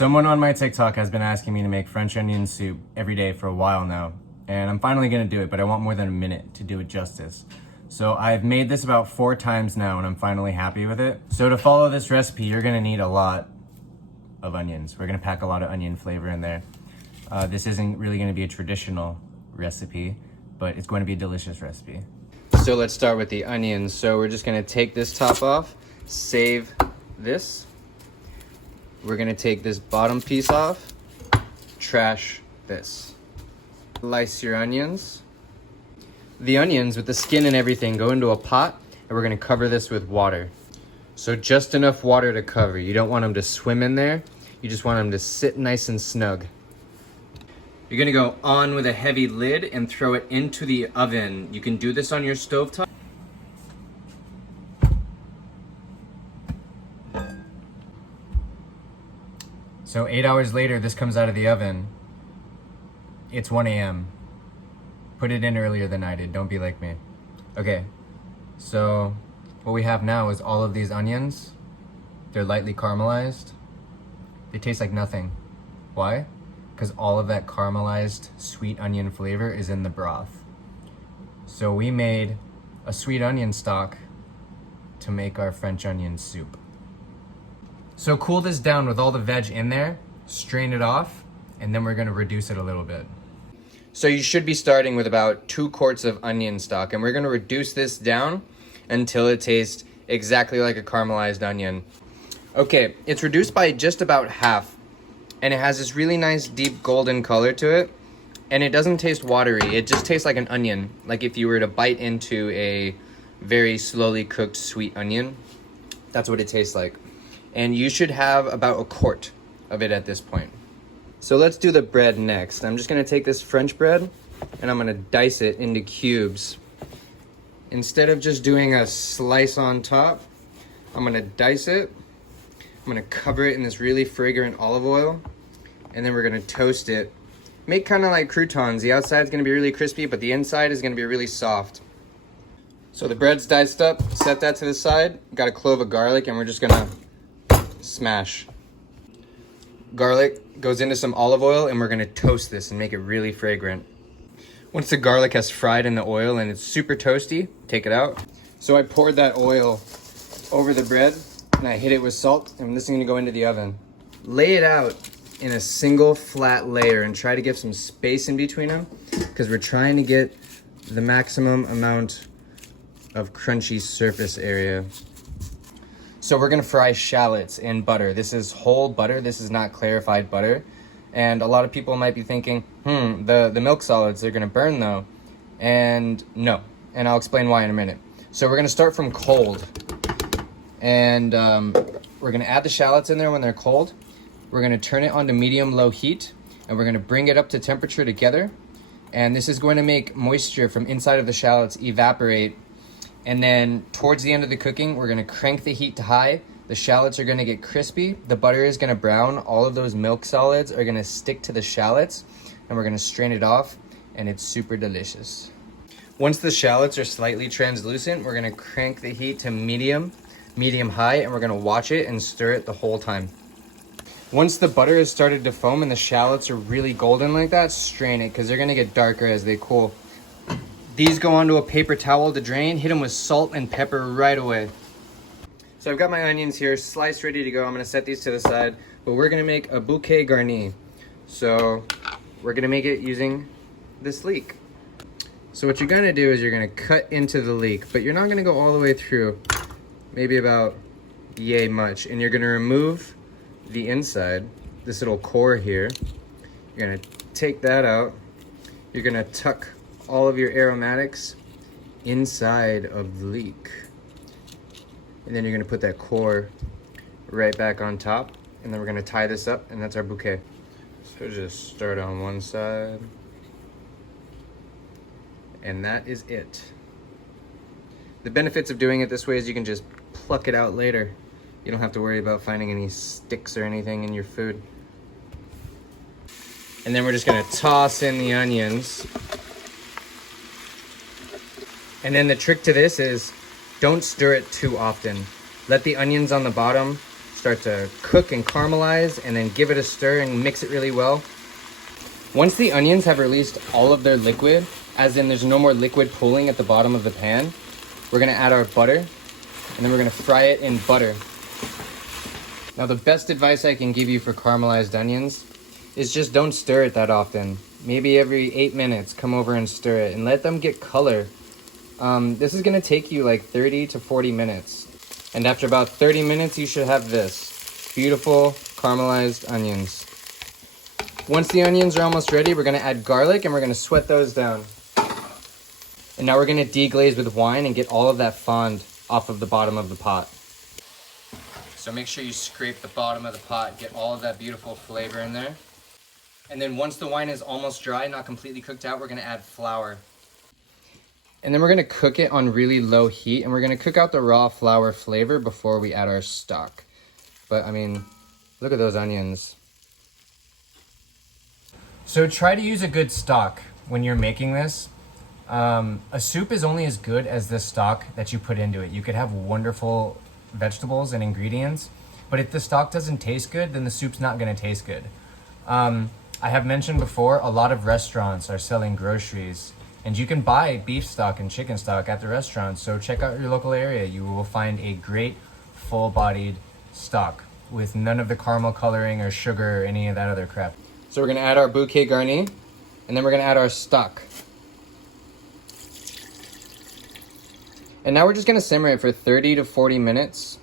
Someone on my TikTok has been asking me to make French onion soup every day for a while now, and I'm finally gonna do it, but I want more than a minute to do it justice. So I've made this about 4 times now, and I'm finally happy with it. So to follow this recipe, you're gonna need a lot of onions. We're gonna pack a lot of onion flavor in there. This isn't really gonna be a traditional recipe, but it's going to be a delicious recipe. So let's start with the onions. So we're just gonna take this top off, save this. We're gonna take this bottom piece off, trash this. Slice your onions. The onions with the skin and everything go into a pot, and we're gonna cover this with water. So just enough water to cover. You don't want them to swim in there. You just want them to sit nice and snug. You're gonna go on with a heavy lid and throw it into the oven. You can do this on your stovetop. So 8 hours later, this comes out of the oven. It's 1 a.m. Put it in earlier than I did, don't be like me. Okay, so what we have now is all of these onions. They're lightly caramelized. They taste like nothing. Why? Because all of that caramelized sweet onion flavor is in the broth. So we made a sweet onion stock to make our French onion soup. So cool this down with all the veg in there, strain it off, and then we're gonna reduce it a little bit. So you should be starting with about 2 quarts of onion stock, and we're gonna reduce this down until it tastes exactly like a caramelized onion. Okay, it's reduced by just about half, and it has this really nice deep golden color to it, and it doesn't taste watery. It just tastes like an onion, like if you were to bite into a very slowly cooked sweet onion. That's what it tastes like. And you should have about a quart of it at this point. So let's do the bread next. I'm just gonna take this French bread and I'm gonna dice it into cubes. Instead of just doing a slice on top, I'm gonna dice it. I'm gonna cover it in this really fragrant olive oil, and then we're gonna toast it. Make kind of like croutons. The outside is gonna be really crispy, but the inside is gonna be really soft. So the bread's diced up, set that to the side. Got a clove of garlic, and we're just gonna smash. Garlic goes into some olive oil, and we're gonna toast this and make it really fragrant. Once the garlic has fried in the oil and it's super toasty, take it out. So I poured that oil over the bread and I hit it with salt, and this is gonna go into the oven. Lay it out in a single flat layer and try to get some space in between them, because we're trying to get the maximum amount of crunchy surface area. So we're gonna fry shallots in butter. This is whole butter, this is not clarified butter. And a lot of people might be thinking, the milk solids, they're gonna burn though. And no, and I'll explain why in a minute. So we're gonna start from cold. And we're gonna add the shallots in there when they're cold. We're gonna turn it on to medium-low heat, and we're gonna bring it up to temperature together. And this is going to make moisture from inside of the shallots evaporate. And then towards the end of the cooking, we're gonna crank the heat to high. The shallots are gonna get crispy. The butter is gonna brown. All of those milk solids are gonna stick to the shallots, and we're gonna strain it off, and it's super delicious. Once the shallots are slightly translucent, we're gonna crank the heat to medium high, and we're gonna watch it and stir it the whole time. Once the butter has started to foam and the shallots are really golden like that, strain it, because they're gonna get darker as they cool. These go onto a paper towel to drain. Hit them with salt and pepper right away. So I've got my onions here sliced, ready to go. I'm gonna set these to the side, but we're gonna make a bouquet garni. So we're gonna make it using this leek. So what you're gonna do is you're gonna cut into the leek, but you're not gonna go all the way through, maybe about yay much. And you're gonna remove the inside, this little core here. You're gonna take that out. You're gonna tuck all of your aromatics inside of the leek. And then you're gonna put that core right back on top, and then we're gonna tie this up, and that's our bouquet. So just start on one side, and that is it. The benefits of doing it this way is you can just pluck it out later. You don't have to worry about finding any sticks or anything in your food. And then we're just gonna toss in the onions. And then the trick to this is don't stir it too often. Let the onions on the bottom start to cook and caramelize, and then give it a stir and mix it really well. Once the onions have released all of their liquid, as in there's no more liquid pooling at the bottom of the pan, we're gonna add our butter, and then we're gonna fry it in butter. Now the best advice I can give you for caramelized onions is just don't stir it that often. Maybe every 8 minutes, come over and stir it and let them get color. This is gonna take you like 30 to 40 minutes. And after about 30 minutes, you should have this beautiful caramelized onions. Once the onions are almost ready, we're gonna add garlic and we're gonna sweat those down. And now we're gonna deglaze with wine and get all of that fond off of the bottom of the pot. So make sure you scrape the bottom of the pot, get all of that beautiful flavor in there. And then once the wine is almost dry, not completely cooked out, we're gonna add flour. And then we're gonna cook it on really low heat, and we're gonna cook out the raw flour flavor before we add our stock. But I mean, look at those onions. So try to use a good stock when you're making this. A soup is only as good as the stock that you put into it. You could have wonderful vegetables and ingredients, but if the stock doesn't taste good, then the soup's not gonna taste good. I have mentioned before, a lot of restaurants are selling groceries, and you can buy beef stock and chicken stock at the restaurants. So check out your local area. You will find a great full-bodied stock with none of the caramel coloring or sugar or any of that other crap. So we're gonna add our bouquet garni, and then we're gonna add our stock. And now we're just gonna simmer it for 30 to 40 minutes.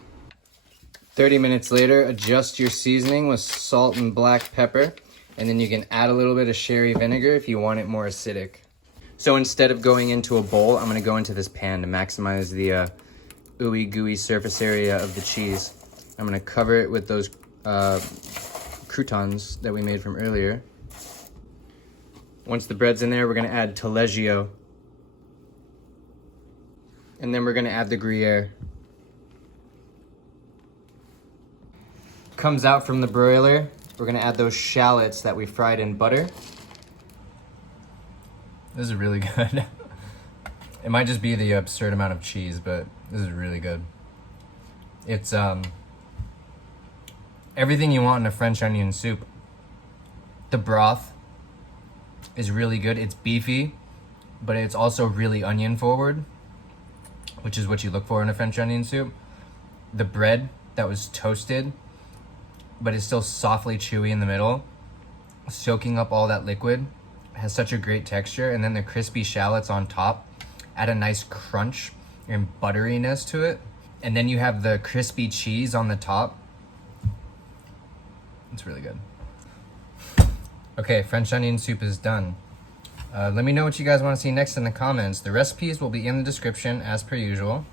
30 minutes later, adjust your seasoning with salt and black pepper, and then you can add a little bit of sherry vinegar if you want it more acidic. So instead of going into a bowl, I'm gonna go into this pan to maximize the ooey gooey surface area of the cheese. I'm gonna cover it with those croutons that we made from earlier. Once the bread's in there, we're gonna add taleggio. And then we're gonna add the gruyere. Comes out from the broiler, we're gonna add those shallots that we fried in butter. This is really good. It might just be the absurd amount of cheese, but this is really good. It's everything you want in a French onion soup. The broth is really good. It's beefy, but it's also really onion forward, which is what you look for in a French onion soup. The bread that was toasted, but is still softly chewy in the middle, soaking up all that liquid, has such a great texture. And then the crispy shallots on top add a nice crunch and butteriness to it. And then you have the crispy cheese on the top. It's really good. Okay, French onion soup is done. Let me know what you guys want to see next in the comments. The recipes will be in the description as per usual.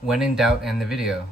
When in doubt, end the video.